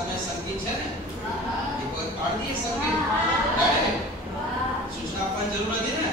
साथ में संगीत है ने एक बार पाड़ दिए संगीत सूचना अपन जरूर નથી ને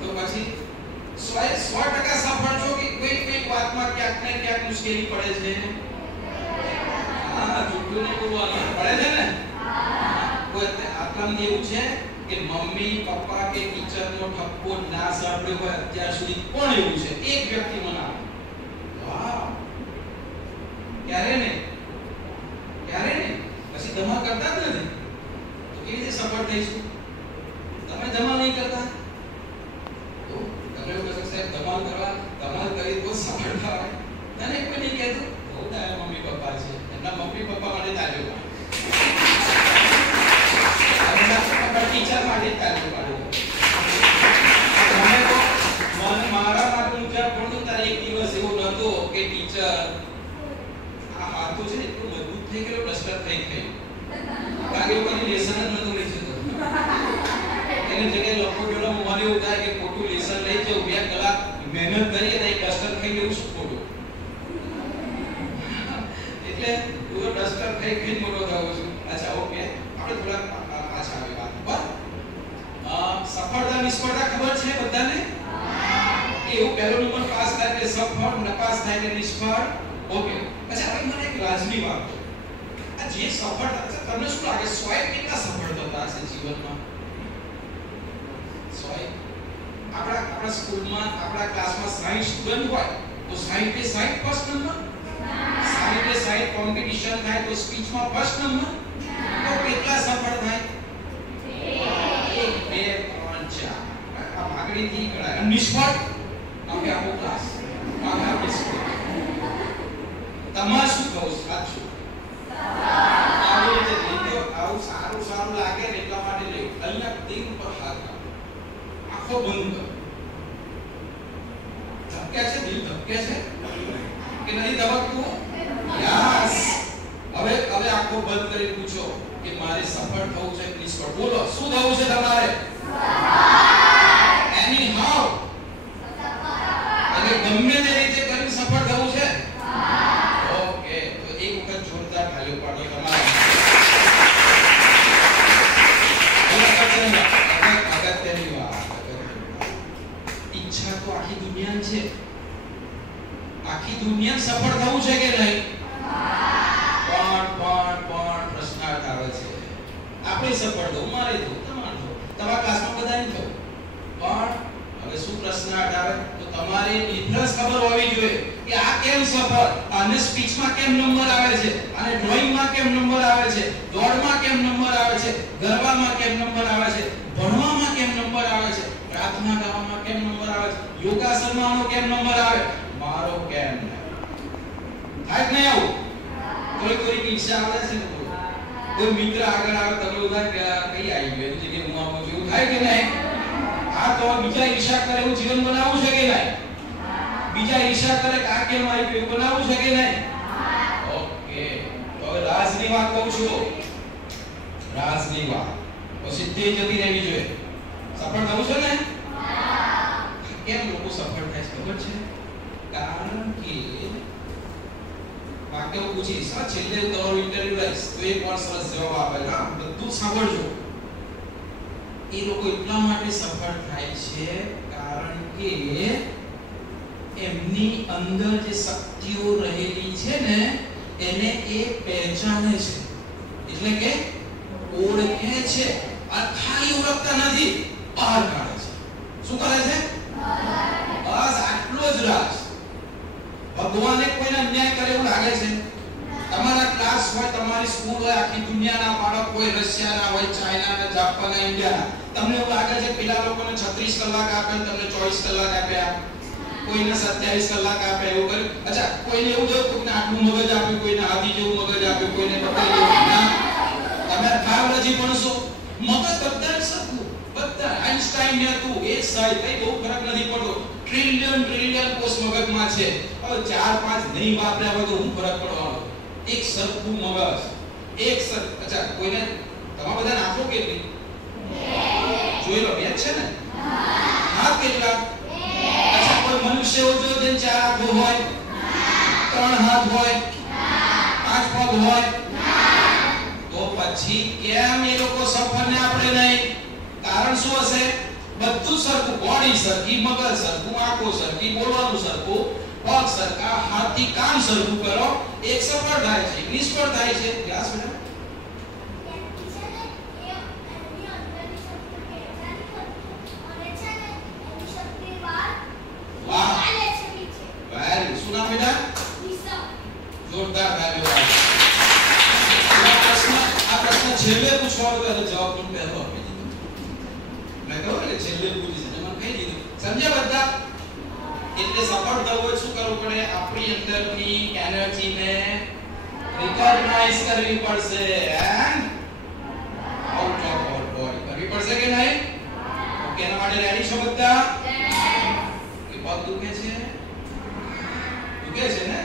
તો પછી 100% સફળ છો કે કોઈ મુશ્કેલી પડે છે? હા, જુઠ્ઠું નહીં બોલવાનું પડે છે ને? કોઈ આટલામાં એવું છે કે મમ્મી પપ્પા કે ટીચરનો ઠપકો ના સાંભળ્યો હોય અત્યાર સુધી કોણ એવું છે? એક વ્યક્તિ મને આપો. વાહ, ક્યારે ને પછી ધમાલ કરતા જ નથી તો કેવી રીતે સફળ થઈશું? તમે ધમાલ નહીં કરતા તો તમે લોકો સાહેબ ધમાલ કરી તો સફળ થાય. તને કોઈ નહીં કહેતું બહુ તારા મમ્મી પપ્પા છે, એમના મમ્મી પપ્પા માટે તાજો પાડો, ટીચર માટે તાજો પાડો. તમે તો મને મારા માટે હું જ્યાં ભણતો ત્યારે એક દિવસ એવો નહોતો કે ટીચર આ હાથો છે એટલું મજબૂત થઈ ગયો ડસ્ટર થઈ કારણ કે કોઈ લેસન જ નહોતું લઈ જતો. એની જગ્યાએ લોકો જોડે મને એવું થાય કે ખોટું લેસન લઈ જાઉં, 2 કલાક મહેનત કરી અને ડસ્ટર થઈ ગયું શું ખોટું? એટલે પૂરો ડસ્ટર થઈ મોટો થયો છું. અચ્છા ઓકે, આપણે થોડા પાછા આવી વાત પર. સફળતા નિષ્ફળતા ખબર છે બધાને? એવું પહેલો નંબર પાસ થાય કે સફળ, નપાસ થાય કે નિષ્ફળ. ઓકે, અચ્છા હવે મને એક રાજની વાત કહો. આ જે સફળતા છે તમને શું લાગે સ્વાય કેટલા સફળ થતા હશે જીવનમાં? સ્વાય આપણા સ્કૂલમાં આપણા ક્લાસમાં 60 સ્ટુડન્ટ હોય તો 60 એ 60 ફર્સ્ટ નંબર, 60 એ 60 કોમ્પિટિશન થાય તો સ્પીચમાં ફર્સ્ટ નંબર. તો કેટલા સફળ થાય? 1 2 3 4. આ ભાગડીથી ગણાય. નિષ્ફળ આપણે આખો ક્લાસ આ નિષ્ફળ. તમારે શું કહું સાચું? આવી રીતે વિડિયો આવું સારું લાગે ને એટલા માટે લેવું. અહીંયા દિલ ઉપર હાથ રાખો, આંખો બંધ કરો. ધબકે છે? દિલ ધબકે છે કે નથી ધબકતું? યસ. હવે આંખો બંધ કરી પૂછો કે મારે સફળ થવું છે કે નિષ્ફળ? બોલો શું થવું છે તમારે? એની હાઉ અને ગમે તે રીતે કરીને સફળ થવું છે. ઓકે, તો એક વખત જોરદાર તાળીઓ પાડો તમારા. અગત્યની વાત. ઈચ્છા તો આખી દુનિયા છે. આખી દુનિયા સફળ થવું છે કે નહીં? પણ પ્રશ્ન આવે છે આપણે સફળ થવું, મારે થવું, તમારે થવું, તમારા ક્લાસમાં બધાને થવું. પણ હવે શું પ્રશ્ન આવે તો તમારે ડિફરન્સ ખબર હોવી જોઈએ કે આ કેમ સફળ, આને સ્પીચમાં કેમ નંબર આવે છે, આને ડ્રોઈંગમાં કેમ નંબર આવે છે, દોડમાં કેમ નંબર આવે છે, ગરબામાં કેમ નંબર આવે છે, ભણવામાં કેમ નંબર આવે છે, પ્રાર્થના ગાવામાં કેમ નંબર આવે છે, યોગાસનમાં આનો કેમ નંબર આવે, મારો કેમ થાય કે નહીં? આવું કોઈ ઈચ્છા આવે છે, કોઈ મિત્ર આગળ આવે તમે ઉધાર કઈ આવી ગયો એની જગ્યાએ હું આવું છું, થાય કે નહીં? આ તો બીજા ઈર્ષા કરે એવું જીવન બનાવવું છે કે નહીં? બીજા ઈર્ષા કરે કે આ કેમ આવી ગયું બનાવવું છે કે નહીં? ઓકે, તો હવે રાજની વાત કહું છું. રાજની વાત તો સીધી જતી રહેવી જોઈએ. સફળ થવું છે ને? કેમ લોકો સફળ થાય છે ખબર છે? કારણ કે વાક્ય પૂછીશ, છેલ્લે તમારો ઇન્ટરવ્યુ લઈશ તો એક વાર સરસ જવાબ આપે. હા, બધું સાંભળજો. એ લોકો એટલા માટે સફળ થાય છે કારણ કે એમની અંદર જે શક્તિઓ રહેલી છે ને એને એ પહેચાને છે, એટલે કે ઓળખે છે. આ ખાલી ઓળખતા નથી, બહાર કાઢે છે. શું કરે છે? બસ આટલો જ રાજ. ભગવાને કોઈને અન્યાય કરે એવું લાગે છે? તમારા ક્લાસ હોય, તમારી સ્કૂલ હોય, આખી દુનિયાના બાળક હોય, રશિયાના હોય, ચાઇનાના, જાપાનના, ઇન્ડિયાના, તમને એવું લાગે છે પેલા લોકોને 36 કલાક આપે તમને 24 કલાક આપ્યા, કોઈને 27 કલાક આપે એવું કરે? અચ્છા, કોઈને એવું જોયું કોઈને આટલું મગજ આપ્યું, કોઈને હાથી જેવું મગજ આપ્યું, કોઈને પકડી જેવું ના? તમે બાયોલોજી ભણશો, મગજ બધાને સરખું, બધા આઈન્સ્ટાઈન ને હતું એ સાહેબ કઈ બહુ ફરક નથી પડતો. ટ્રિલિયન કોષ મગજમાં છે. હવે 4-5 નહીં વાપર્યા હોય તો હું ફરક પડવાનો? એક સરખું મગજ, એક સર. અચ્છા, કોઈને તમારા બધાને આંખો કેટલી જોઈ લો? બે છે ને? હાથ કેટલા? અચ્છા, કોઈ મનુષ્ય એવો જોયો જેને 4 આંખો હોય, 3 હાથ હોય, 5 પગ હોય? તો પછી કેમ એ લોકો સફળ ને આપણે નહીં? કારણ શું હશે? બધું સરખું, બોડી સરખી, મગજ સરખું, આંખો સરખી, બોલવાનું સરખું, પગ સરખા, હાથથી કામ સરખું કરો. એક સફળ થાય છે, નિષ્ફળ થાય છે. ક્લાસ બેટા શું નામ બેટા? જોરદાર તાળીઓ. આ પ્રશ્ન છેલ્લે પૂછવાનો હતો, જવાબ પણ પહેલો આપી દીધો. મેં કહ્યું એટલે છેલ્લે પૂછી છે, મને કહી દીધું. સમજ્યા બધા? એટલે સફળ થવું હોય શું કરવું પડે? આપણી અંદરની એનર્જીને રિકોગ્નાઇઝ કરવી પડશે and out of our body કરવી પડશે કે નહીં? ઓકે, એના માટે રેડી છો બધા? કે પગ દુખે છે? દુખે છે ને?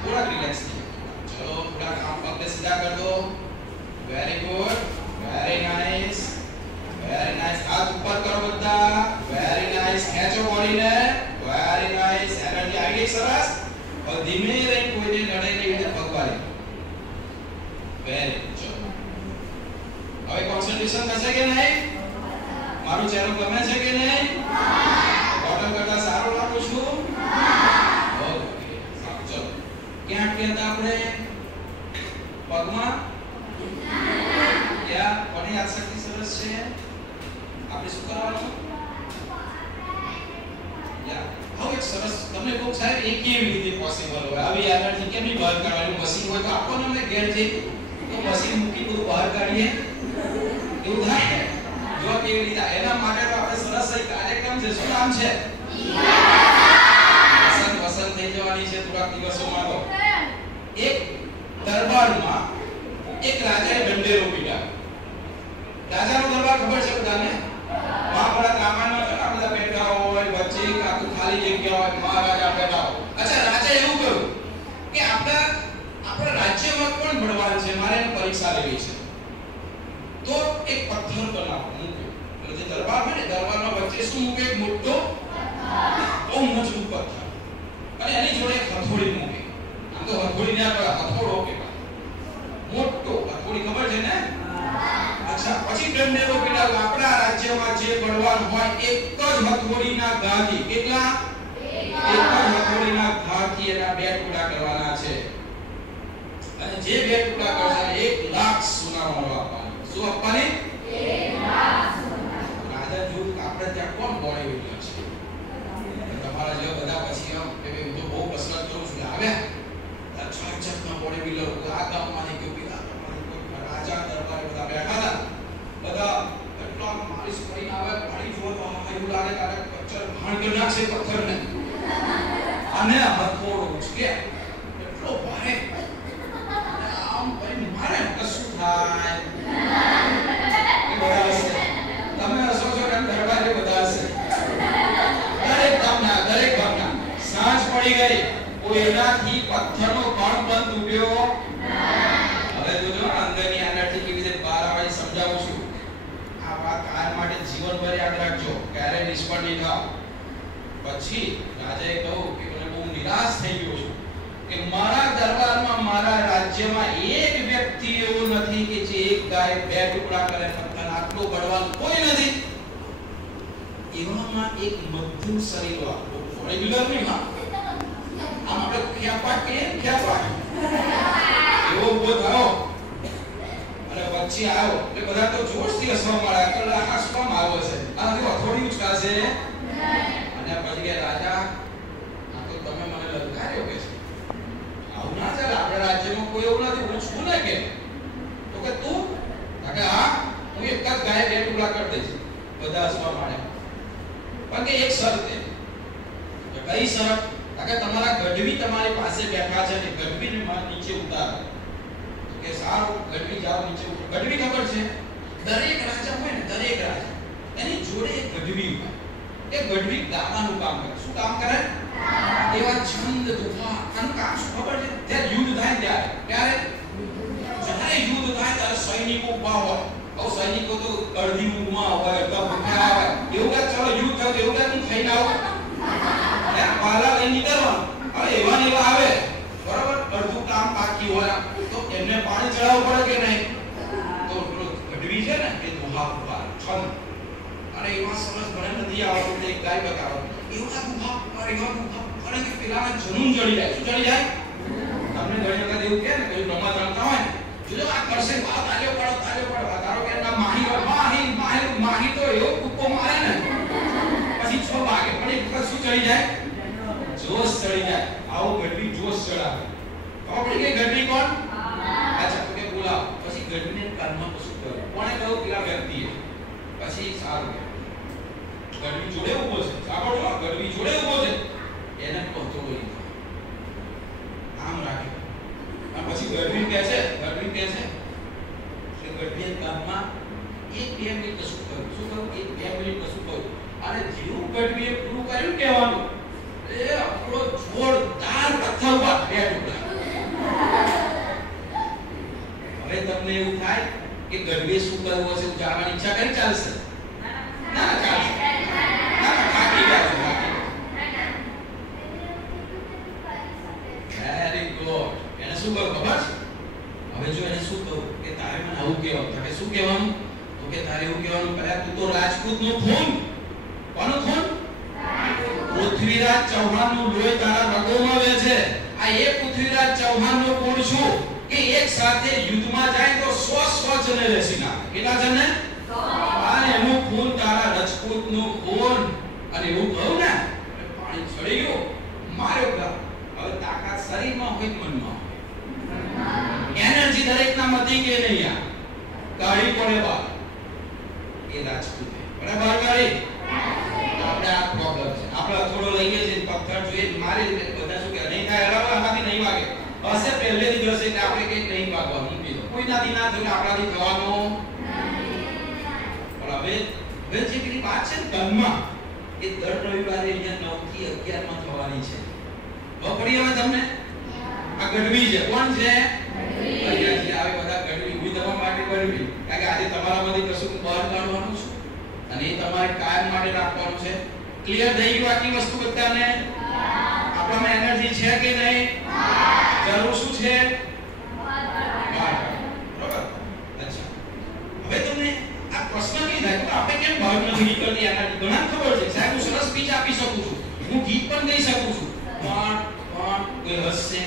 થોડા રિલેક્સ થઈ ચલો, થોડા કામ પગને સીધા કર દો. Very good, very nice, very nice. હાથ ઉપર કરો બધા. Very nice. ખેંચો બોડીને. Very nice. એનર્જી આવી ગઈ, સરસ. હવે ધીમે રહીને કોઈને નડે નહીં એટલે પગ વાળી. Very good. ચલો હવે કોન્સન્ટ્રેશન થશે કે નહીં? મારું ચહેરો ગમે છે કે નહીં? બોટલ કરતા સારું લાગુ છું? ક્યાં અટક્યા હતા આપણે? પગમાં? ક્યાં? કોની યાદશક્તિ સરસ છે? આપણે શું કરવાનું? હવે એક સરસ તમને કહું સાહેબ, એ કેવી રીતે પોસિબલ હોય? આવી એનર્જી કેમની બહાર કાઢવાની? મશીન હોય તો આપણને અમે ઘેર જઈ તો મશીન મૂકી બધું બહાર કાઢીએ એવું થાય? જો કેવી રીતે? એના માટે તો આપણે સરસ એક કાર્યક્રમ છે. શું નામ છે? વસંત થઈ જવાની છે થોડા દિવસોમાં. તો એક દરબારમાં એક રાજાએ દંડેરો પીટાવ્યો. રાજાનો દરબાર ખબર છે બધાને? મહાભારત રામાયણમાં છે ને, બધા બેઠા હોય, વચ્ચે આખું ખાલી જગ્યા હોય, મહારાજા બેઠા હોય. અચ્છા, રાજા એવું કહ્યું કે આપણા રાજ્યમાં કોણ ભણવાન છે, મારે એની પરીક્ષા લેવી છે. તો એક પથ્થર બનાવો મૂક્યો. એટલે જે દરબાર હોય ને, દરબારના વચ્ચે શું મૂકે? એક મોટો બહુ મજબૂત પથ્થર, અને એની જોડે એક હથોડી મૂકી. આમ તો હથોડી ને આપણે હથોડો કહેવાય. મોટો હથોડી ખબર છે ને? અચ્છા, પછી દંડેરો પીટાવ્યો. આપણા રાજ્યમાં જે બળવાન હોય એક જ હથોડીના ઘાથી, કેટલા? એક જ હથોડીના ઘાથી એના બે ટુકડા કરવાના છે. અને જે બે ટુકડા કરશે 1 લાખ સોના મળવા આપવાના. શું આપવાની? 1 લાખ સોના. રાજા જોયું આપણે ત્યાં કોણ બોડી બિલ્ડર છે? તમારા જેવા બધા પછી આમ કે હું તો બહુ કસરત કરું છું આવ્યા છાછકના બોડી બિલ્ડર આ ગામમાંથી ગયો પેલા ગામમાંથી રાજા દરબારે બધા બેઠા હતા. બધા એટલા મારીશ કરીને આવે, પાણી જોવો તો એવું લાગે કે આ કચ્ચર ભાણ કરી નાખશે પથ્થરને. અને હથોડો ઉચકે એટલો ભારે આમ ભાઈ મારે કશું થાય. તમે હસો છો કે દરબારે બધા હશે. દરેક ભાગના સાંજ પડી ગઈ, કોઈનાથી પથ્થરનો કણ પણ તૂટ્યો. હવે જોજો અંદરની એનર્જી કેવી રીતે બહાર આવે સમજાવું છું. આ વાત કાયમ માટે જીવનભર યાદ રાખજો, ક્યારે નિષ્ફળ નહીં થાવ. પછી રાજાએ કહ્યું કે મને બહુ નિરાશ થઈ ગયો છું કે મારા દરબારમાં, મારા રાજ્યમાં એક વ્યક્તિ એવો નથી કે જે એક ગાય બે ટુકડા કરે. પથ્થર આટલો બળવાન કોઈ નથી. એવામાં એક મધ્યમ શરીર વાળો બોડી બિલ્ડર નહીં, હા આમ આપણે ખ્યાપાટ કે ખ્યાપાટ એવો ઉભો થયો અને વચ્ચે આવ્યો એટલે બધા તો જોશથી હસવા માંડ્યા કે આ શું કામ આવ્યો છે, આ કેવો હથોડી ઉચકાશે. અને પછી કે રાજા આ તો તમે મને લલકાર્યો કે છે, આવું ના ચાલે, આપણા રાજ્યમાં કોઈ એવું નથી. હું છું ને કે તો કે તું કે હા હું એક જ ગાય બે ટુકડા કરી દઈશ. બધા હસવા માંડ્યા. પણ કે એક શરત છે. તો કઈ શરત? કે તમારા ગઢવી તમારી પાસે બેઠા છે ને ગઢવીને માર નીચે ઉતારો. તો કે સારું, ગઢવી જાવ નીચે ઉતારો. ગઢવી ખબર છે દરેક રાજા હોય ને, દરેક રાજા એની જોડે એક ગઢવી હોય. એ ગઢવી ગાવાનું કામ કરે. શું કામ કરે? એવા છંદ દુહા આનું કામ શું ખબર છે? જ્યારે યુદ્ધ થાય ત્યારે યુદ્ધ થાય ત્યારે સૈનિકો ઉભા હોય. ઓ સૈનિકો તો અડધી ઊંઘમાં હોય, અડધા ભૂખ્યા હોય. એવું કે ચલો યુદ્ધ થયું, એવું કે હું ખાઈને આવું પાલા લઈ નીકળવાનું. હવે એવા એવા આવે બરાબર, અડધું કામ બાકી હોય તો એમને પાણી ચડાવવું પડે કે નહીં? તો ગઢવી છે ને એ દુહા ઉપર છંદ, અને એવા સરસ મને નથી આવડતું એક ગાય બતાવો. એવા દુહા ઉપર એવા દુહા કારણ કે પેલામાં જનૂન ચડી જાય. શું ચડી જાય? તમને ઘણી વખત એવું કહે ને કે રમત રમતા હોય ને, જો આ કરશે તાલ્યો પાડો ધારો કે ના માહી તો એવો કૂદકો મારે ને પછી 6 વાગે પણ એક વખત શું ચડી જાય? જોશ ચડી જાય. આવો ગઢવી જોશ ચડાવે. ખબર પડી ગઈ ગઢવી કોણ? અચ્છા તો કે બોલાવો. પછી ગઢવીને કાનમાં કશું કર્યું. કોણે કહ્યું? પેલા વ્યક્તિએ. પછી સારું ગઢવી જોડે ઊભો છે. સાંભળો, ગઢવી જોડે ઊભો છે. એને પહોંચો બોલી આમ રાખે. અને પછી ગઢવી કહે છે કે ગઢવીએ કામમાં 1-2 મિનિટ કશું કર્યું. શું કહ્યું? 1-2 મિનિટ કશું કર્યું. અને જેવું ગઢવીએ પૂરું કર્યું કહેવાનું, એ આપણો જોરદાર પથ્થર ઉપર બે ટુકડા. હવે તમને એવું થાય કે ગઢવીએ શું કર્યું હશે? જાણવાની ઈચ્છા કરી? ચાલશે? ના ચાલશે. થાકી ગયા. Very good. એને શું કહ્યું ખબર છે? હવે જો એને શું કહ્યું કે તારે મને આવું કહેવાનું, તો કે શું કહેવાનું? તો કે તારે એવું કહેવાનું, પહેલા તું તો રાજપૂતનું ખૂન. કોનું ખૂન? પૃથ્વીરાજ ચૌહાણનું લોહી તારા રગોમાં વહે છે. આ એક પૃથ્વીરાજ ચૌહાણનો ગુણ શું કે એક સાથે યુદ્ધમાં જાય તો 100 જણને રેસી નાખે. કેટલા જણને? 100. આ એનું ખૂન તારા રાજપૂતનું ખૂન. અને એવું કહું ને પાણી ચડી ગયું, માર્યો ગા. હવે તાકાત શરીરમાં હોય મનમાં હોય, એનર્જી દરેકના મતી કે નહીં યાર ગાડી પડે બહાર. એ રાજપૂત બરાબર ગાડી. આપણે આ પ્રોબ્લેમ છે. આપણે થોડો લઈએ છીએ પથ્થર જોઈએ મારી બધા શું કે નહીં થાય હરાવા આમાંથી નહીં વાગે હશે પહેલેથી દિવસે એટલે આપણે કઈ નહીં વાગવાનું મૂકી દો. કોઈનાથી ના થયું આપણાથી થવાનું પણ હવે જે પેલી વાત છે ને ધર્મમાં એ દર રવિવારે અહીંયા 9 થી 11 માં થવાની છે. ખબર હવે તમને? આ ગઢવી છે. કોણ છે? ગઢવી. આવે બધા ગઢવી હું તમારા માટે ગઢવી. કારણ કે આજે તમારામાંથી કશું બહાર કાઢવાનું છું અને એ તમારે કાયમ માટે રાખવાનું છે. ક્લિયર થઈ ગયું આટલી વસ્તુ બધાને? આપણામાં એનર્જી છે કે નહીં? જરૂર શું છે? બરાબર. અચ્છા હવે તમને આ પ્રશ્ન નહીં થાય કે આપણે કેમ બહાર નથી નીકળતી એનર્જી? ઘણા ખબર છે સાહેબ હું સરસ સ્પીચ આપી શકું છું, હું ગીત પણ ગાઈ શકું છું, પણ કોઈ હસશે,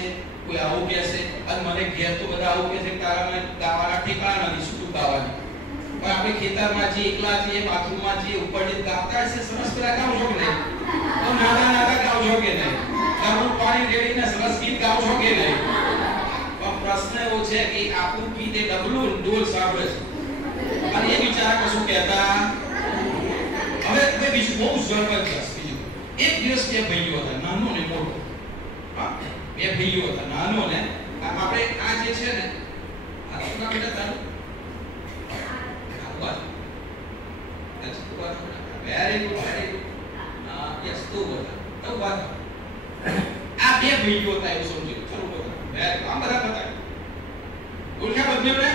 કોઈ આવું કહેશે અને મને ઘેર તો બધા આવું કહેશે કે તારામાં ગાવાના ઠેકાણા નથી. શું ગાવાની? પણ આપણે ખેતરમાં જે એકલા છીએ, બાથરૂમમાં જે ઉપર જે ગાતા હશે સરસ પેલા ગાવ છો કે નહીં? તો નાના ગાવ છો કે નહીં? ગરમ પાણી રેડીને સરસ ગીત ગાવ છો કે નહીં? પણ પ્રશ્ન એવો છે કે આપણું ગીત એ ડબલું ઢોલ સાંભળે છે અને એ બિચારા કશું કહેતા. હવે બીજું બહુ જબરજસ્ત બીજું એક દિવસ બે ભાઈઓ હતા, નાનો ને મોટો. હા, બે ભાઈઓ હતા, નાનો ને આપણે આ જે છે ને આ શું બેટા તારું વેરી ગુડ યસ તો વાત આ બે ભાઈઓ હતા એવું સમજી લો. ચલો બોલો આમ બધા બતાય ઓળખ્યા બંને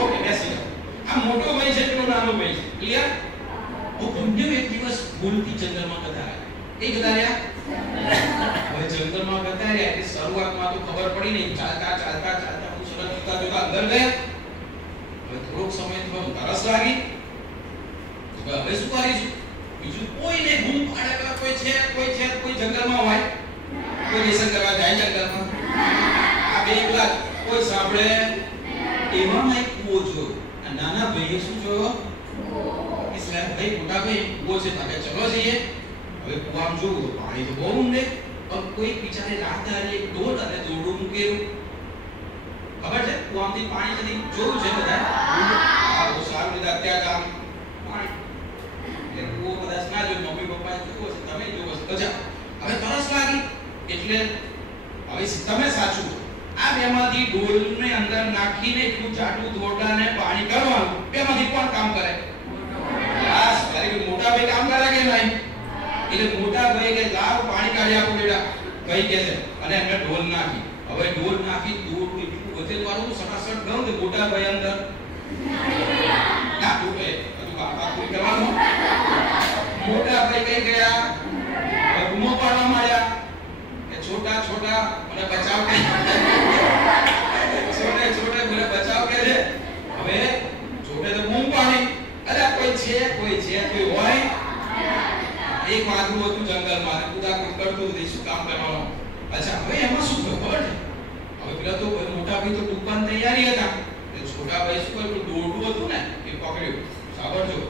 ઓકે બેસી જાઓ. આ મોટો ભાઈ છે પેલો નાનો ભાઈ છે. ક્લિયર? ઓ બંને એક દિવસ ભૂલથી જંગલમાં ગયા. એ ગયા રહ્યા. હવે જંગલમાં ગયા રહ્યા એટલે શરૂઆતમાં તો ખબર પડી નહીં. ચાલતા હું સરસ જોતા અંદર ગયા. હવે થોડોક સમય તો તરસ લાગી. હવે શું કરીશું? બીજું કોઈ નહીં બૂમ પાડે કોઈ જંગલમાં હોય, કોઈ લેસન કરવા જાય જંગલમાં. આ બે એકલા કોઈ સાંભળે. એવામાં એક કૂવો જોયો. આ નાના ભાઈએ શું જોયો? એટલે ભાઈ મોટા ભાઈ કૂવો છે તાકે ચલો જઈએ. હવે કૂવામાં જોયું પાણી તો બહુ ઊંડે, પણ કોઈ બિચારે રાહદારી એક દોડ અને દોરડું મૂકેલું. ખબર છે કૂવામાંથી પાણી જતી જોયું છે બધા? આ તો સારું રીતે અત્યારે આમ પાણી કૂવો કદાચ ના જોયું, મમ્મી પપ્પાએ જોયું હશે, તમે જોયું હશે. અચ્છા હવે તરસ લાગી એટલે હવે તમે સાચું આ બેમાંથી ડોલને અંદર નાખીને એટલું જાડું દોરડાને પાણી કરવાનું. બેમાંથી કોણ કામ કરે? બસ વેરી ગુડ. મોટા ભાઈ કામ કરે કે નહીં? એટલે મોટા ભાઈ કે લાવ પાણી કાઢી આપો બેટા કઈ કે છે અને એમને ઢોલ નાખી. હવે ઢોલ નાખી દોરડું એટલું વધે વાળું સટાસટ ગયું કે મોટા ભાઈ અંદર ના ડૂબે. હજુ બાપા કોઈ કરવાનું. મોટા ભાઈ કઈ ગયા? બૂમો પાડવા માંડ્યા કે છોટા મને બચાવ કે છોટે મને બચાવ કે છે. હવે છોટે તો બૂમ પાડી અરે કોઈ હોય એક વાદળું હતું જંગલમાં કુદાકુદ કરતું હતું શું કામ કરવાનું. અચ્છા હવે એમાં શું થયું ખબર છે? હવે પેલા તો મોટા ભાઈ તો ડૂબવાની તૈયારી હતા, એટલે છોટા ભાઈ શું કર્યું, દોરડું હતું ને એ પકડ્યું. સાંભળજો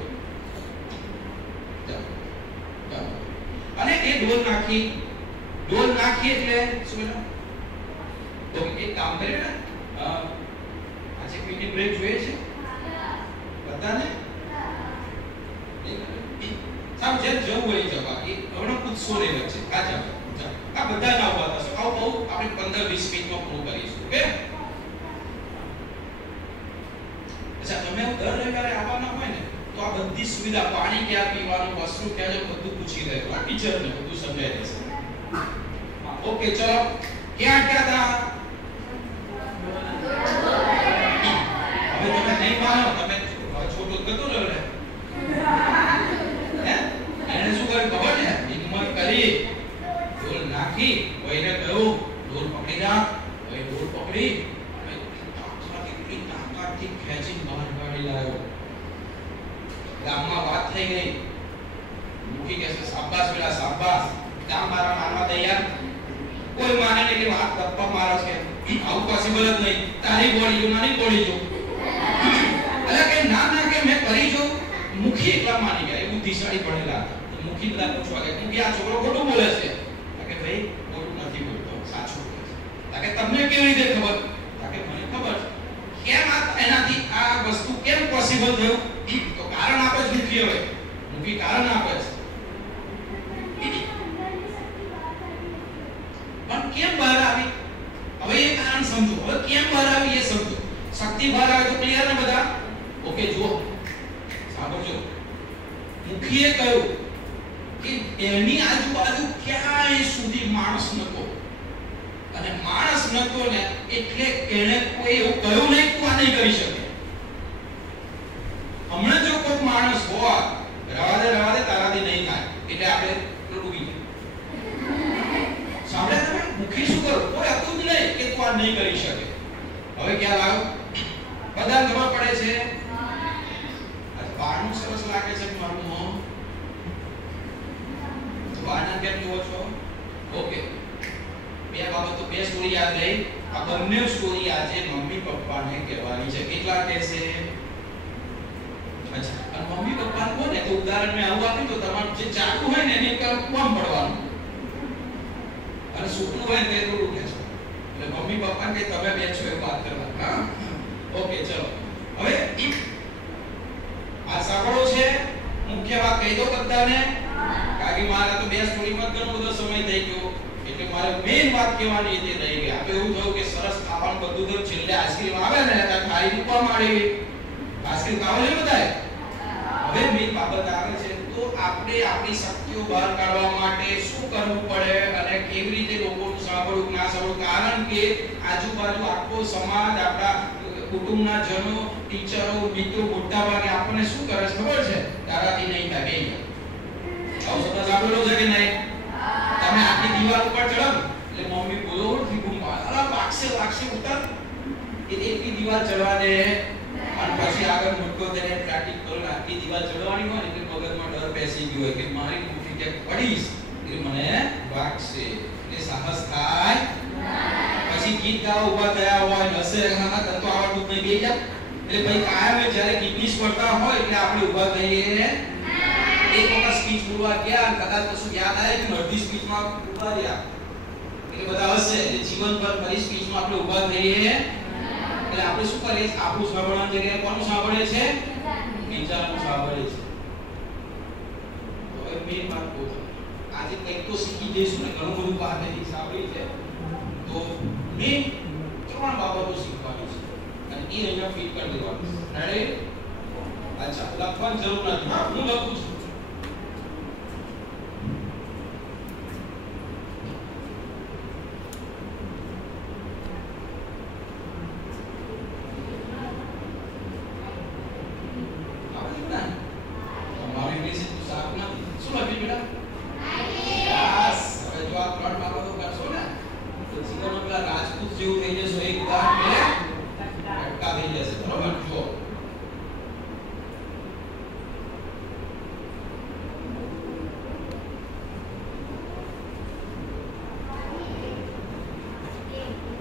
અને એ ડોલ નાખી એટલે શું બેટા તો એક કામ કરે ને આજે પીની બ્રેક જોઈએ છે બધાને સાબ જે જવું હોય જવા એ હમણાં પૂછશો નહીં વચ્ચે આ જાવ આ બધા ના ઉભા થશે આવ બહુ આપણે 15-20 મિનિટમાં પૂરું કરીશું. ઓકે અચ્છા તમે દર રવિવારે આવવાના હોય ને તો આ બધી સુવિધા પાણી ક્યાં પીવાનું વસ્તુ ક્યાં જો બધું પૂછી લે આ ટીચરને બધું સમજાઈ દેશે. ઓકે ચલો ક્યાં હતા હવે તમે નહીં માનો તમે છોટો કતો લો ને એને શું કર્યું ખબર છે હિંમત કરી ડોલ નાખી કોઈને કહ્યું ડોલ પકડી રાખ કોઈ ડોલ પકડી તાકાતથી ખેંચી બહાર કાઢી લાવ્યો. ગામમાં વાત થઈ ગઈ મૂકી કે શાબાશ બેટા શાબાશ ગામ મારા માનવા તૈયાર કોઈ માને નહીં કે વાત ગપ્પા મારો છે આવું પોસિબલ જ નહીં તારી બોડી જો નાની બોડી જો અલા કે ના કે મેં કરી જો મુખી એકલા માની ગયા એ બુદ્ધિશાળી ભણેલા મુખી બધા પૂછવા કે મુખી આ છોકરો ખોટું બોલે છે કે ભાઈ ખોટું નથી બોલતો સાચું બોલે છે કે તમને કેવી રીતે ખબર કે મને ખબર કેમ એનાથી આ વસ્તુ કેમ પોસિબલ થયું તો કારણ આપે છે મુખી હવે મુખી કારણ આપે છે પણ કેમ બહાર આવી હવે એ કારણ સમજો હવે કેમ બહાર આવી એ સમજો. શક્તિ બહાર આવે તો ક્લિયર ને બધા? ઓકે જુઓ સાંભળજો મુખીએ કહ્યું કે એની આજુબાજુ ક્યાંય સુધી માણસ નતો અને માણસ નતો ને એટલે એને કોઈ એવું કહ્યું નહીં તું આ નહીં કરી શકે. હમણાં જો કોઈ માણસ હોય રવા દે તારાથી નહીં થાય એટલે આપણે ડૂબી જાય. સાંભળ્યા તમે? મુખી શું કરું કોઈ હતું જ નહીં કે તું આ નહીં કરી શકે. હવે ક્યાં લાવ બધા ખબર પડે છે બારનું સરસ લાગે છે મારું મોં તો બારના કેમ જુઓ છો? ઓકે બે બાબતો બે સ્ટોરી યાદ રહી. આ બંને સ્ટોરી આજે મમ્મી પપ્પાને કહેવાની છે. કેટલા કહેશે? અચ્છા અને મમ્મી પપ્પા કોને તો ઉદાહરણ મેં આવું આપ્યું તો તમારું જે ચાકુ હોય ને એની ઉપર કોમ પડવાનું અને સૂકનું હોય ને તે થોડું કે છે એટલે મમ્મી પપ્પા કે તમે બે છો એ વાત કરવા. હા ઓકે ચલો હવે આ સાંભળો છે મુખ્ય વાત કહી દો બધાને કારણ કે મારે તો બે સ્ટોરીમાં ઘણો બધો સમય થઈ ગયો એટલે મારે મેઈન વાત કહેવાની હતી રહી ગઈ. આ તો એવું થયું કે સરસ ખાવાનું બધું તો છેલ્લે આઈસ્ક્રીમ આવે ને ત્યાં ખાઈ મૂકવા માંડી આઈસ્ક્રીમ ખાવા નહીં બધાય. હવે મેઈન બાબત આવે છે તો આપણે આપણી શક્તિઓ બહાર કાઢવા માટે શું કરવું પડે અને કેવી રીતે લોકોનું સાંભળવું ના સાંભળવું. કારણ કે આજુબાજુ આખો સમાજ આપણા કુટુંબના જનો ટીચરો મિત્રો મોટા ભાગે આપણને શું કરે છે ખબર છે? તારાથી નહીં થાય બે આવું શબ્દ સાંભળેલો છે કે નહીં? તમે આખી દીવાલ ઉપર ચડો એટલે મમ્મી બોલો ઠીકું અલા વાગશે ઉતર એટલે એટલી દીવાલ ચડવા દે અને પછી આગળ મોટો તેને પ્રેક્ટિસ કરો. આખી દીવાલ ચડવાની હોય એટલે મગજમાં ડર બેસી ગયો હોય કે મારી મુઠ્ઠી કે પડીશ એટલે મને વાગશે એટલે સાહસ થાય પછી ગીત ગાવા ઊભા થયા હોય નસે રંગમાં તંતો આવડતું નહીં બેસી જા એટલે ભાઈ કાયમ જ્યારે ગીતની સ્પર્ધા હોય એટલે આપણે ઊભા થઈએ. એક વખત સ્પીચ બોલવા ગયા કદાચ કશું યાદ આવે કે અડધી સ્પીચમાં ઊભા રહ્યા એટલે બધા હશે એટલે જીવનભર ફરી સ્પીચમાં આપણે ઊભા થઈએ એટલે આપણે શું કરીએ આપણું સાંભળવાની જગ્યાએ કોનું સાંભળે છે? બીજાનું સાંભળે છે. તો હવે મેં વાત કહું આજે કંઈક તો શીખી જઈશું ને ઘણું બધું પાસેથી સાંભળી છે તો મેં 3 બાબતો શીખવાની છે અને એ અહીંયા ફિટ કરી દેવાનું. રેડી? અચ્છા લખવાની જરૂર નથી હા હું લખું છું.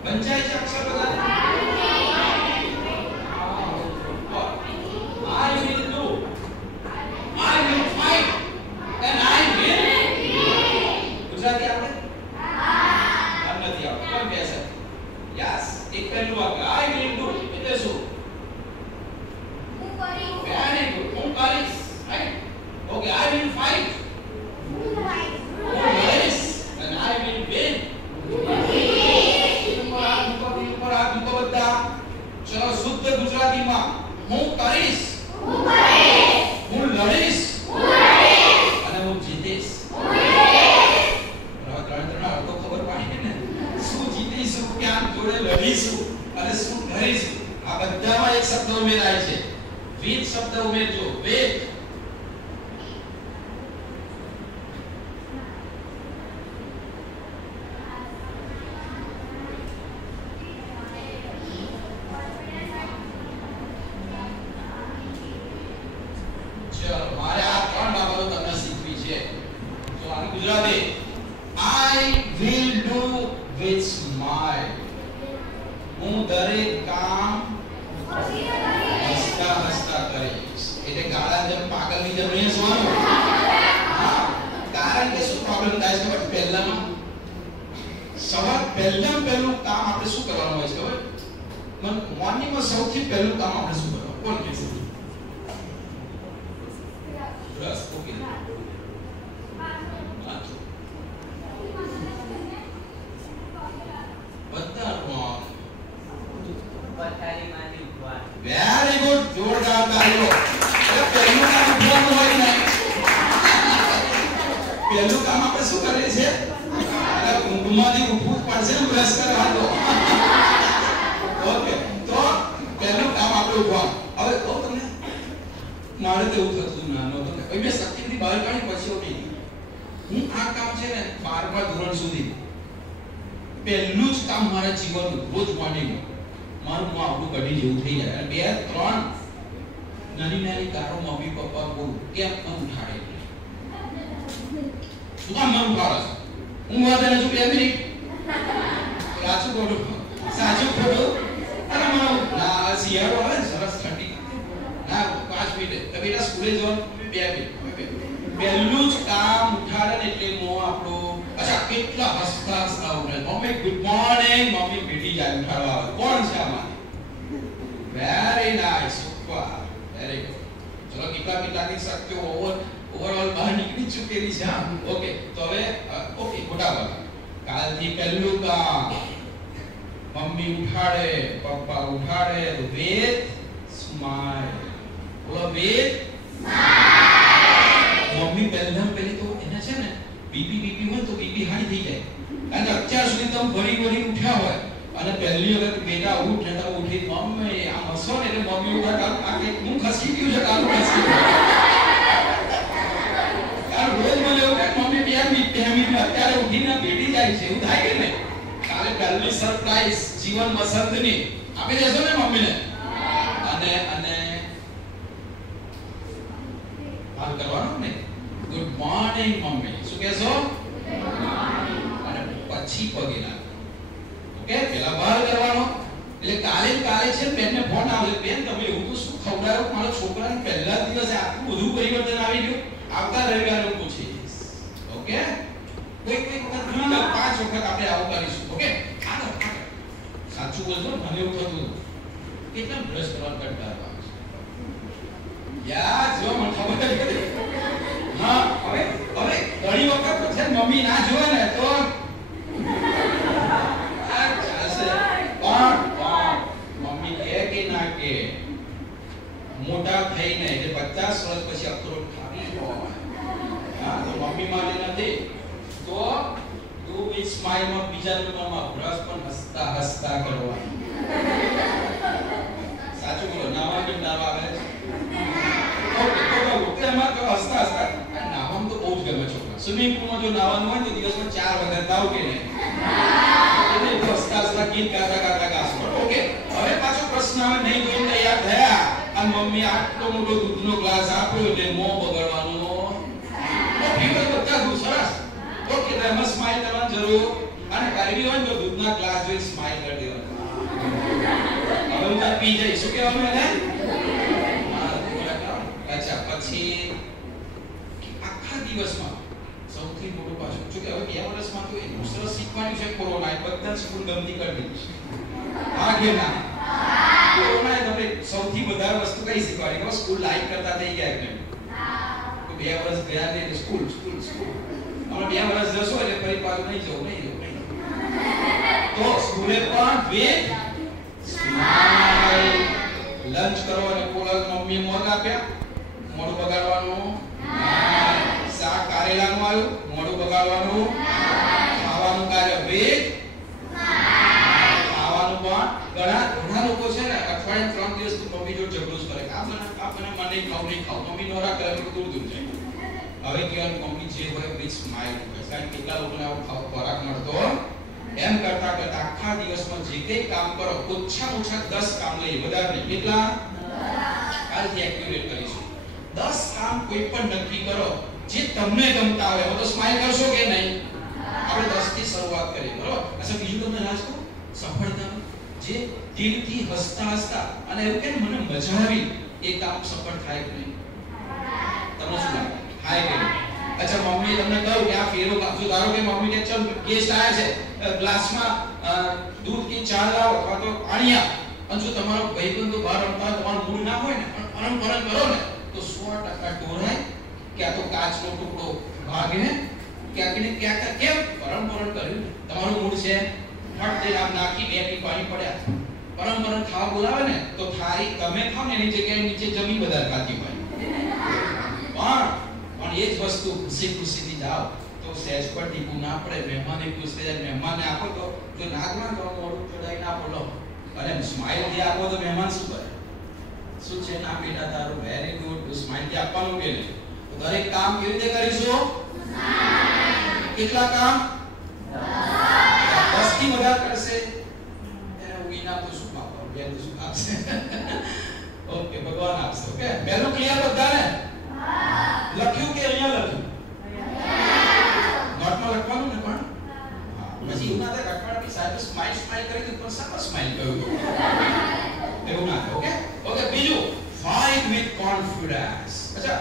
વંચાય છે અક્ષર બધા I will do, I will fight and I will Gujarati આવડે નથી આવડે કોણ કહે છે યસ એક પહેલું વાક્ય I will do એટલે શું હું કરીશ વેરી ગુડ હું કરીશ right okay I will fight હું લડીશ and I will win ચલો શુદ્ધ ગુજરાતીમાં હું કરીશ હું લડીશ અને હું જીતીશ ત્રણ અર્થો ખબર પડી ને શું જીતીશું ક્યાં જોડે લડીશું અને શું કરીશું આ બધામાં એક શબ્દ ઉમેરાય છે વિથ શબ્દ ઉમેરજો with I will do with smile. હું દરેક કામ હસતા હસતા કરીશ એટલે ગાળા જેમ પાગલની જેમ નહીં હસવાનું હા કારણ કે શું પ્રોબ્લેમ થાય છે કે પહેલું કામ આપણે શું કરવાનું હોય છે ખબર મોર્નિંગમાં સૌથી પહેલું કામ આપણે શું કરવાનું કોણ કહે છે બ્રશ ઓકે વેરી ગુડ જોરદાર તાળીઓ એટલે પહેલું કામ ઉઠવાનું હોય ને પહેલું કામ આપણે શું કરીએ છીએ એટલે ઊંઘમાંથી ઉઠવું પડશે ને બ્રશ કરવાનો ઓકે તો પહેલું કામ આપણે ઉઠવાનું હવે કહું તમને મારે તો એવું થતું નાનો તો મેં શક્તિથી બહાર કાઢી પછી ઉઠી હું આ કામ છે ને 12મા ધોરણ સુધી પહેલું જ કામ મારા જીવનનું રોજ મોર્નિંગમાં મારું આવડું કઢી જેવું થઈ જાય અને 2-3 નાની કારો મમ્મી પપ્પા બોલ કેમ ઉઠાડે શું કામ મને ઉઠાડે હું વાત એને શું 2 મિનિટ સાચું બોલું સાચું ખોટું અરે મને ના શિયાળો આવે ને સરસ ઠંડી ના 5 મિનિટ તો બેટા સ્કૂલે જવાનું 2 મિનિટ પહેલું જ કામ ઉઠાડે ને એટલે મો આપણો અચ્છા કેટલા હસતા હસતા ઉઠે મમ્મી ગુડ મોર્નિંગ મમ્મી બેટી જાય ઉઠાડવા આવે કોણ છે આમાં very nice super very good ચલો કેટલાની શક્તિઓ ઓવરઓલ બહાર નીકળી ચૂકેલી છે ઓકે તો હવે ઓકે મોટા ભાગ કાલથી પહેલું કામ મમ્મી ઉઠાડે પપ્પા ઉઠાડે તો વિથ સ્માઈલ બોલો વિથ મમ્મી પહેલી તો એને છે ને બીપી હોય તો બીપી હાઈ થઈ જાય કારણ કે અત્યાર સુધી તમે ભરી ઉઠ્યા હોય અને પહેલી વખત બેટા ઉઠ ને તમે ઉઠી મમ્મી આમ હસો ને એટલે મમ્મી ઉઠા આ કે હું ખસી ગયું છે કાલ ખસી યાર રોજ મને એવું કે મમ્મી 2 મિનિટ અત્યારે ઉઠીને બેઠી જાય છે એવું થાય કે નહીં કાલે પહેલી સરપ્રાઈઝ જીવન વસંતની આપી દેશો ને મમ્મીને અને હાલ કરવાનો ને ગુડ મોર્નિંગ મમ્મી શું કહેશો અને પછી પગે લાગો ઓકે પેલા બહાર કરવાનો એટલે કાલે છે બેનને ફોન આવે બેન તમે એવું તો શું ખવડાવ્યું મારા છોકરાને પહેલા દિવસે આટલું બધું પરિવર્તન આવી ગયું આવતા રવિવારે પૂછીશ ઓકે કોઈ વખત 2-5 વખત આપણે આવું કરીશું ઓકે આગળ સાચું બોલજો મને એવું થતું કેટલા બ્રશ કરવા કંટાળો આવે છે યાર જો મને ખબર નથી હા હવે ઘણી વખત છે મમ્મી ના જોવે ને તો મમ્મી કે ના કે મોટા થઈને એટલે 50 વર્ષ પછી અખરોટ ખાવી હોય હા તો મમ્મી માટે નથી તો તું વિથ સ્માઈલ માં બીજા લોકોમાં બ્રશ પણ હસતા કરવાનું સાચું બોલો નાવા કે નાવા આવે ઓકે તો એમાં તો હસતા નાવામાં તો બહુ જ ગમે છોકરા સ્વિમિંગ પૂલમાં જો નાવાનું હોય તો દિવસમાં 4 વખત નાવ કે નહીં એટલે હસતા ગીત ગાતા ગાસ ઓકે હવે પાછો પ્રશ્ન આવે નહીં કોઈ તૈયાર થયા અને મમ્મી આટલો મોટો દૂધનો ગ્લાસ આપ્યો એટલે મોં બગડવાનો ફીવર બધા સરસ ઓકે તો એમાં સ્માઈલ કરવાની જરૂર અને કરવી હોય તો દૂધના ગ્લાસ જોઈ સ્માઈલ કરી દેવાનો. હવે હું પી જઈ શું કહેવાનું એને? અચ્છા, પછી આખા દિવસમાં સૌથી મોટું પાછું શું કે હવે 2 વર્ષમાં તો એટલું સરસ શીખવાનું છે કોરોના એ બધા સ્કૂલ ગમતી કરી દીધી. હા કે ના? કોરોના તમને સૌથી વધારે વસ્તુ કઈ શીખવાડી કે સ્કૂલ લાઈક કરતા થઈ ગયા કે તો 2 વર્ષ ગયા ને સ્કૂલ સ્કૂલ સ્કૂલ અને 2 વર્ષ જશો એટલે ફરી પાછું નહીં જવું તો સ્કૂલે પણ વિથ સ્માઈલ. લંચ કરો અને કોલર મમ્મી મોગ આપ્યા, મોઢું બગાડવાનું શાક કારેલાનું આવ્યું, મોઢું બગાડવાનું ખાવાનું કાર્ય વિથ ખાવાનું પણ ઘણા લોકો છે ને અઠવાડિયા 3 દિવસ મમ્મી જોડે ઝઘડો જ કરે આ મને મને નહીં ખાવ મમ્મી નોરા કરે તો દૂર દૂર જાય. હવે કેવાનું મમ્મી જે હોય વિથ સ્માઈલ હોય, કારણ કે કેટલા લોકોને આવો ખોરાક મળતો એમ કરતા કરતા આખા દિવસમાં જે કંઈ કામ કરો ઓછામાં ઓછા 10 કામ લઈ વધારે નહીં. કેટલા? કાલથી એક્યુરેટ કરીશું. 10 કામ કોઈ પણ નક્કી કરો જે તમને ગમતા હોય. તો સ્માઈલ કરશો કે નહીં? આપણે 10 થી શરૂઆત કરીએ, બરોબર? અચ્છા, બીજું તમને રાજકો સફળતા જે દિલથી હસતા હસતા અને એવું કે મને મજા આવી એ કામ સફળ થાય કે નહીં? તમને શું લાગે? થાય કે નહીં? અચ્છા, મમ્મી તમને કહું કે આ ફેરો જો ધારો કે મમ્મી કે ચલ ગેસ્ટ આયા છે, ગ્લાસમાં દૂધ કે ચા લાવો અથવા તો પાણી આપ, અને જો તમારો ભાઈબંધો બહાર રમતા તમારો મૂડ ના હોય ને અરમ કરો ને તો 100% ઢોરાય કે આ તો કાચનો ટુકડો ભાગે ક્યાંક ને ક્યાંક કેમ પરમ કર્યું તમારો મૂડ છે ફટ દે આમ નાખી 2 ટી પાણી પડ્યા પરમ ખાવા બોલાવે ને તો થારી તમે ખાવ ને એની જગ્યાએ નીચે જમી બધા ખાતી હોય પણ એ જ વસ્તુ ખુશીથી જાઓ તો સહેજ પર ટીપું ના પડે. મહેમાને પૂછતે જાય, મહેમાનને આપો તો જો નાકમાં તો મોઢું ચડાઈને આપો લો અને સ્માઈલ થી આપો તો મહેમાન શું કરે? શું છે ના બેટા તારું વેરી ગુડ, તો સ્માઈલ થી આપવાનું કે નહીં? તો દરેક કામ કેવી રીતે કરીશું? કેટલા કામ? 10 થી વધારે કરશે એને વિના તો શું આપો બેન તો શું આપશે? ઓકે, ભગવાન આપશે. ઓકે, પહેલું ક્લિયર બધાને? લખ્યું કે અહીંયા લખ્યું? નોટમાં લખવાનું ને પણ પછી એવું ના થાય અઠવાડિયાની સાહેબ સ્માઈલ કરી દીધું પણ સાપા સ્માઈલ કર્યું એવું ના થાય. ઓકે ઓકે, બીજું ફાઇટ વિથ કોન્ફિડન્સ. અચ્છા,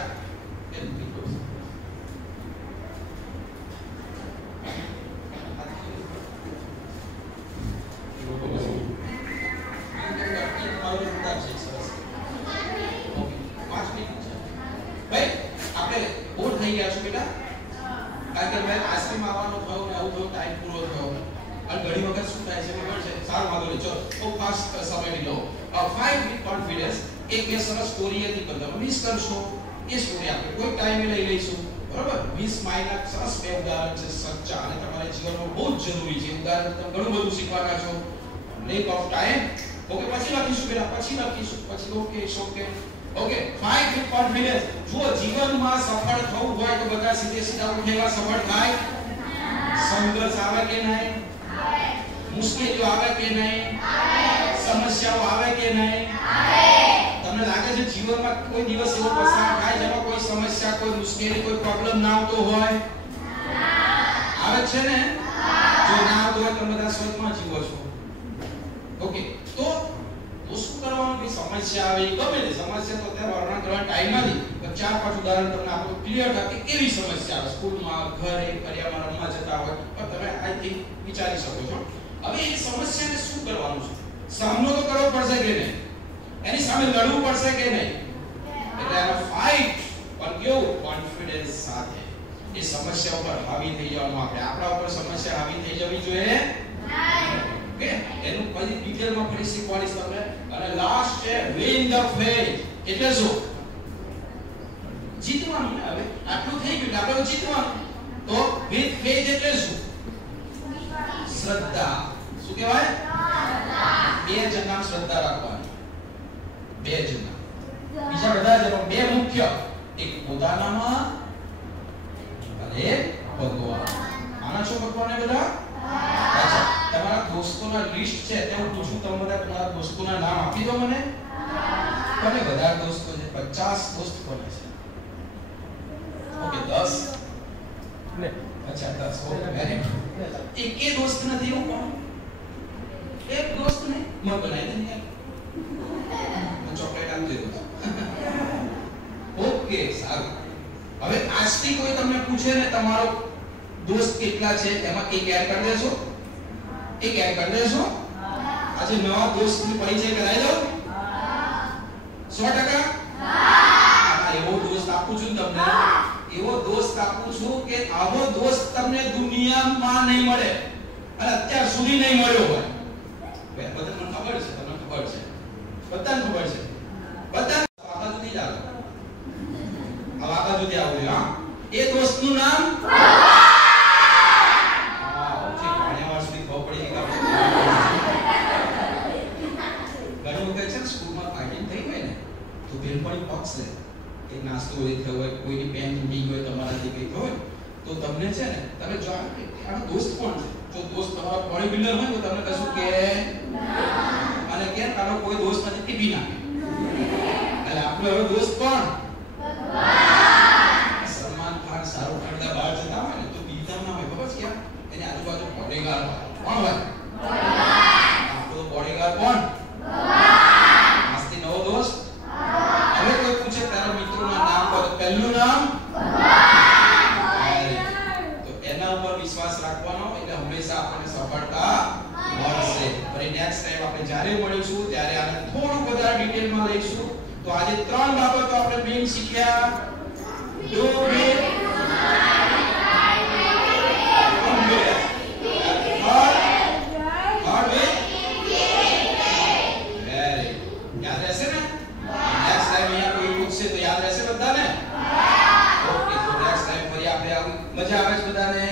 જરૂરી છે. ઉદાહરણ તમે ઘણું બધું શીખવાના છો. Lack of time. ઓકે, પછી લખીશું પછી okay okay okay. Fight with confidence. જો જીવનમાં સફળ થવું હોય તો બધા સીધા ઉઠેલા સફળ થાય. સંઘર્ષ આવે કે નહીં? મુશ્કેલીઓ આવે કે નહીં? સમસ્યાઓ આવે કે નહીં? તમને લાગે છે જીવનમાં કોઈ દિવસ એવો પસાર થાય જેમાં કોઈ સમસ્યા, કોઈ મુશ્કેલી, કોઈ પ્રોબ્લેમ ના આવતો હોય? આવે છે ને? જો ના આવતો હોય તો બધા સ્વર્ગમાં જીવો છો. ઓકે, તો શું કરવાનું? કે સમસ્યા આવે ગમે તે સમસ્યા તો ત્યાં વર્ણન કરવાનો ટાઈમ નથી. તો 4-5 ઉદાહરણ તમને આપો ક્લિયર થાય કે કેવી સમસ્યા આવે. સ્કૂલમાં, ઘરે, ફરિયામાં રમવા જતા હોય પણ તમે આઈ થિંક વિચારી શકો છો. હવે એ સમસ્યાને શું કરવાનું છે? સામનો તો કરવો પડશે કે નહીં? એની સામે લડવું પડશે કે નહીં? એટલે આનો ફાઇટ પણ કેવું કોન્ફિડન્સ સાથે એ સમસ્યા ઉપર હાવી થઈ જવાનું. આપણે આપણા ઉપર સમસ્યા હાવી થઈ જવી જોઈએ નહીં. ઓકે, એનું પછી ડિટેલમાં ફરી શીખવાડીશ તમને. અને લાસ્ટ છે વિન ધ ફેથ. એટલે શું? જીતવાનું ને. હવે આટલું થઈ ગયું આપણે જીતવાનું. તો વિથ ફેથ એટલે શું? શ્રદ્ધા. શું કહેવાય? બે જણના શ્રદ્ધા રાખવાની. બે જણના. બીજા બધા જણો બે મુખ્ય. એક પોતાનામાં અને ભગવાન. આના છો ભગવાન બધા? અચ્છા, તમારા દોસ્તોના લિસ્ટ છે તે હું પૂછું તમે બધા તમારા દોસ્તોના નામ આપી દો મને. કોને બધા દોસ્તો છે? 50 દોસ્ત કોને છે? ઓકે, 10 ને. અચ્છા, 10. Okay, very good. એકે દોસ્ત નથી એવું કોણ? એક દોસ્ત ને મત બનાવી દે યાર. ચોકલેટ આપી દો. ઓકે સારું. હવે આજથી કોઈ તમને પૂછે ને તમારો દોસ્ત કેટલા છે એમાં એક એડ કરી દેશો? એક એડ કરી દેશો? આજે નવા દોસ્તનો પરિચય કરાવી દો? 100%? હા. એવો દોસ્ત આપું છું તમને. એવો દોસ્ત આપું છું કે આવો દોસ્ત તમને દુનિયામાં નહીં મળે અને અત્યાર સુધી નહીં મળ્યો હોય. બધાને ખબર છે, તમને ખબર છે, બધાને ખબર છે, બધા આવા સુધી જ આવે. આવા સુધી આવે. હા, એ દોસ્તનું નામ બેનપણી પક્ષ છે કે નાસ્તો હોય થયો હોય, કોઈની પેન તૂટી ગઈ હોય, તમારાથી કંઈ હોય તો તમને છે ને તમે જો આનો દોસ્ત કોણ છે? જો દોસ્ત તમારો બોડી બિલ્ડર હોય તો તમને કશું કે અને કે તારો કોઈ દોસ્ત નથી ટીપી નાખે. એટલે આપણો હવે દોસ્ત કોણ? ભગવાન. સલમાન ખાન, શાહરુખ ખાન ના બહાર જતા હોય ને તો બીજા ના હોય, ખબર છે ક્યાં? એની આજુબાજુ બોડીગાર્ડ હોય. કોણ હોય? ભગવાન. આપણો બોડીગાર્ડ કોણ? ભગવાન. મસ્તી નવો દોસ્ત. હવે કોઈ પૂછે તારા મિત્રોના નામ કહો તો પહેલું નામ ભગવાન. તો એના ઉપર વિશ્વાસ રાખવાનો એટલે હંમેશા આપણને સફળતા મળશે. ફરી નેક્સ્ટ ટાઈમ આપણે જ્યારે મળીશું ત્યારે આને થોડું વધારે ડિટેલમાં લઈશું. તો આજે ત્રણ બાબતો આપણે મેઈન શીખ્યા. ડુ વિથ મજા આવે છે બધાને?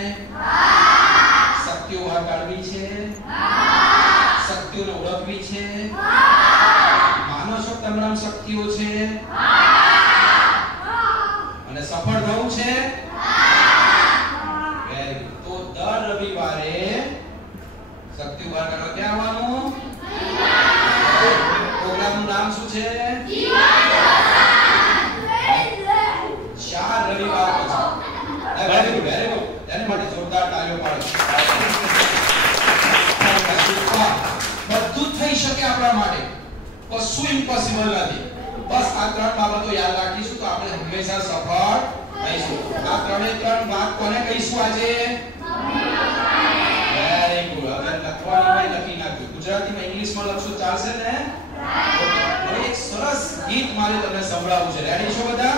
શક્તિઓ બહાર કાઢવી છે, શક્તિઓને ઓળખવી છે. માનો છો તમામ શક્તિઓ છે અને સફળ થવું છે. તો દર રવિવારે શક્તિઓ બહાર કાઢવા ક્યાં આવવાનું? પ્રોગ્રામનું નામ શું છે? 4 રવિવાર પછી. Very good, very good. એને માટે જોરદાર તાળીઓ પાડો. બધું થઈ શકે આપણા માટે, કશું ઇમ્પોસિબલ નથી. બસ આ ત્રણ બાબતો યાદ રાખીશું તો આપણે હંમેશા સફળ થઈશું. આ ત્રણ વાત કોને કહીશું આજે? Very good. હવે લખવાની લખી નાખ્યું. ગુજરાતીમાં ઇંગ્લિશમાં લખશો ચાલશે ને? ઓકે. હવે એક સરસ ગીત મારે તમને સંભળાવવું છે. રેડી છો બધા?